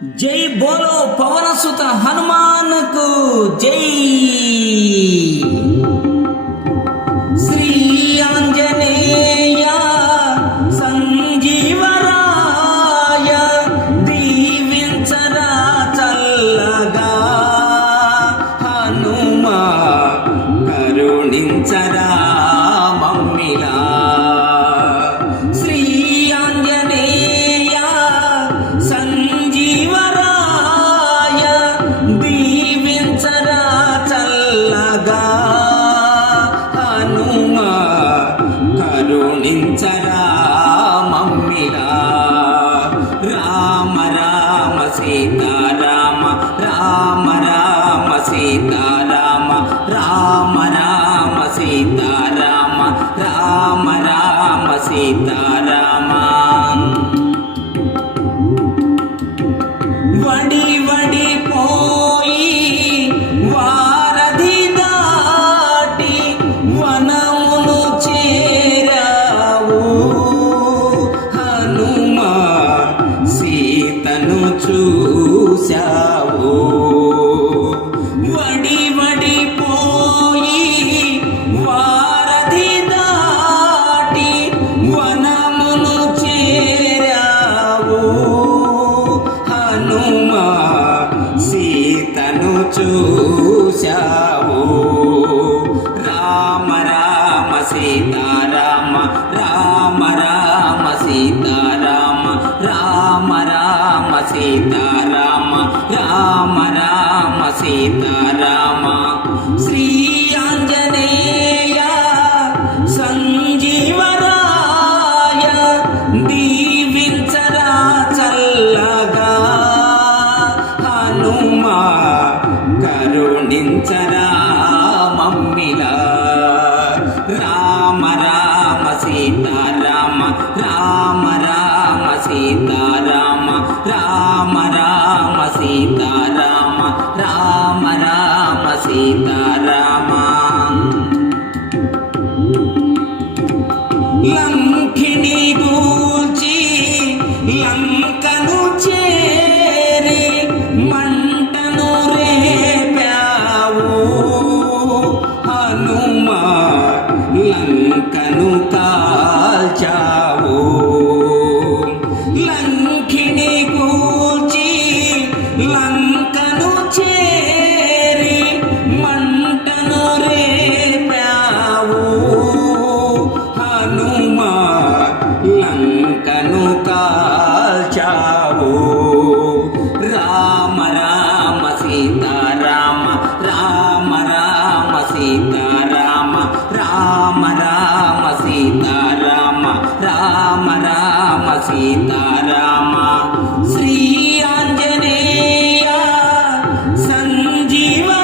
జై బోలో పవన సుత హనుమాన్కు జై. శ్రీ ఆంజనేయ సంజీవరాయ దీవించరా చల్లగా హనుమా కరుణించరా మమ్మిలా. శ్రీ ఆంజనేయ సంజీవరాయ దీవించరా చల్లగా హనుమా కరుణించరా మమ్మిలా. రామ రామ సీతారామ రామ రామ సీతారామ రామ రామ సీతారామ రామ రామ సీతారామ. వడి వడి పోయి వారధి దాటి వనమును చేరావు హనుమా సీతను చూశావు. వడి వడి పోయి వారధి దాటి వనమును చేరావు హనుమా సీతను చూశావు. రామ రామ సీతారామ రామ రామ సీతారామ రామ రామ సీతారామ రామ రామ సీతారామ. శ్రీ ఆంజనేయ సంజీవరాయ దీవించరా చల్లగా హనుమా కరుణించరా మమ్మిలా. రామ రామ సీతారామ రామ రామ సీతారామ రామ రామ సీతారామ రామ రామ సీతారామ. లంకిని గూల్చి లంకను చేరి మంటను రేపావు హనుమా లంకను కాల్చావు. లంకిని గూల్చి లంకను చేరి మంటను రేపావు హనుమా లంకను కాల్చావు. రామ రామ సీతారామ రామ రామ సీతారామ రామ రామ సీతారామ రామ రామ సీతారామ. శ్రీ ఆంజనేయ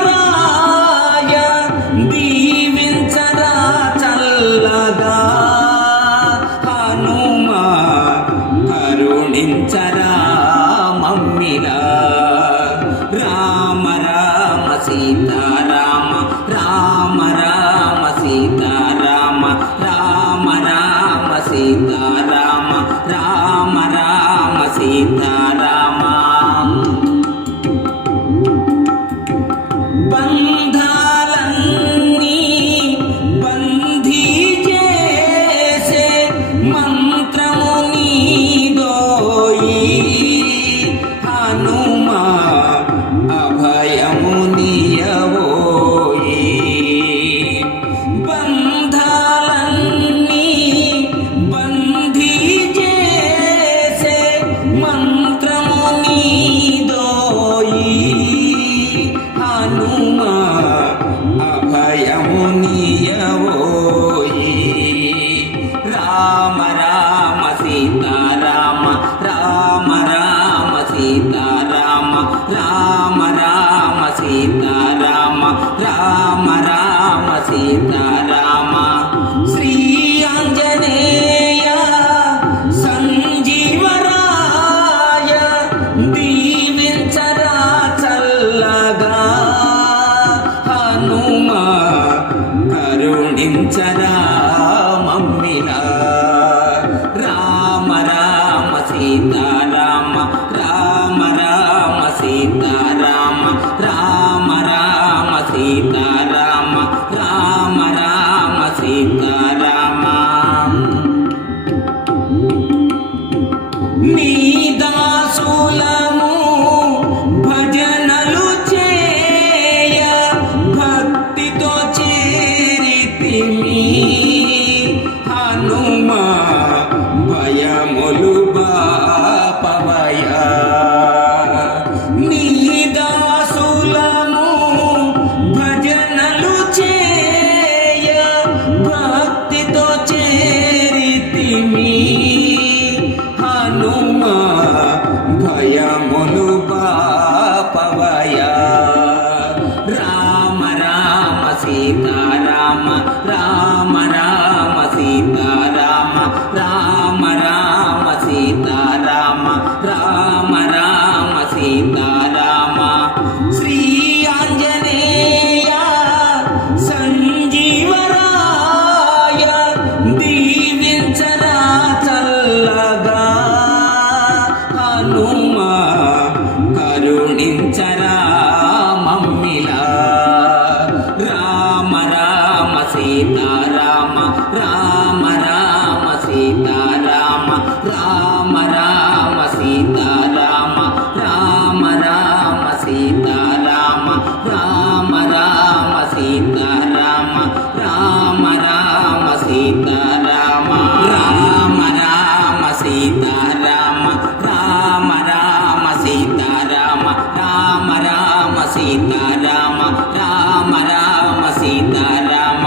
సంజీవరాయ దీవించరా చల్లగా హనుమా కరుణించరా మమ్మిలా. రామ రామ సీతారామ రామ రామ సీతారామ రామ రామ సీతారామ రామ రామ సీతారామ. బంధాలన్నీ బంధీ చేసే మంత్రము నీదోయి హనుమా అభయము నీయవోయి. బంధాలన్నీ బంధీ చేసే మంత్రము నీదోయి హనుమా అభయము నీయవోయి. రామ రామ సీతారామ రామ రామ సీతారామ రామ రామ సీతారామ రామ రామ సీతారామ. శ్రీ ఆంజనేయ సంజీవరాయ దీవించరా చల్లగా హనుమా కరుణించరా మమ్మిలా. రామ రామ సీతారామ రామ రామ సీతారామ శ్రీ ఆంజనేయ సంజీవరాయ దీవించరా చల్లగా హనుమా కరుణించరా మమ్మిలా రామ రామ సీతారామ రామ రామ సీతారామ రామ రామ సీతారామ రామ రామ సీతారామ రామ రామ సీతారామ రామ రామ సీతారామ రామ రామ సీతారామ రామ రామ సీతారామ రామ రామ సీతారామ రామ రామ సీతారామ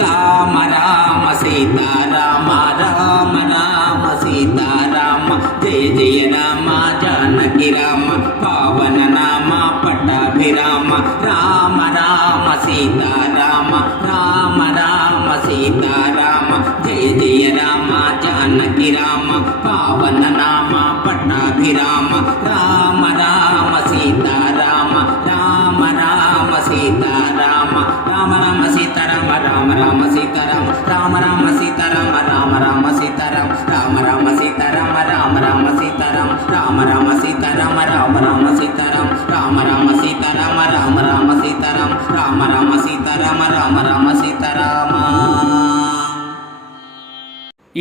రామ రామ సీతారామ రామ రామ సీతారామ జయ జయ రామ జానకి రామ పవన నామ పట్టాభిరామ రామ రామ సీతారామ రామ రామ సీతారామ జయ జయ రామ జానకి రామ పవన నామ పట్టాభిరామ రామ రామ సీతారామ రామ రామ సీతారామ రామ రామ సీతారామ రామ రామ సీతారామ రామ రామ సీతారామ రామ రామ సీతారామ రామ రామ సీతారామ రామ రామ సీతారామ రామ రామ సీతారామ రామ రామ సీతారామ రామ రామ సీతారామ రామ రామ సీతారామ రామ రామ సీతారామ రామ రామ సీతారామ.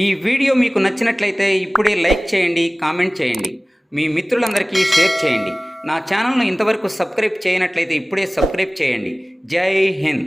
ఈ వీడియో మీకు నచ్చినట్లయితే ఇప్పుడే లైక్ చేయండి, కామెంట్ చేయండి, మీ మిత్రులందరికీ షేర్ చేయండి. నా ఛానల్ను ఇంతవరకు సబ్స్క్రైబ్ చేయనట్లయితే ఇప్పుడే సబ్స్క్రైబ్ చేయండి. జై హింద్.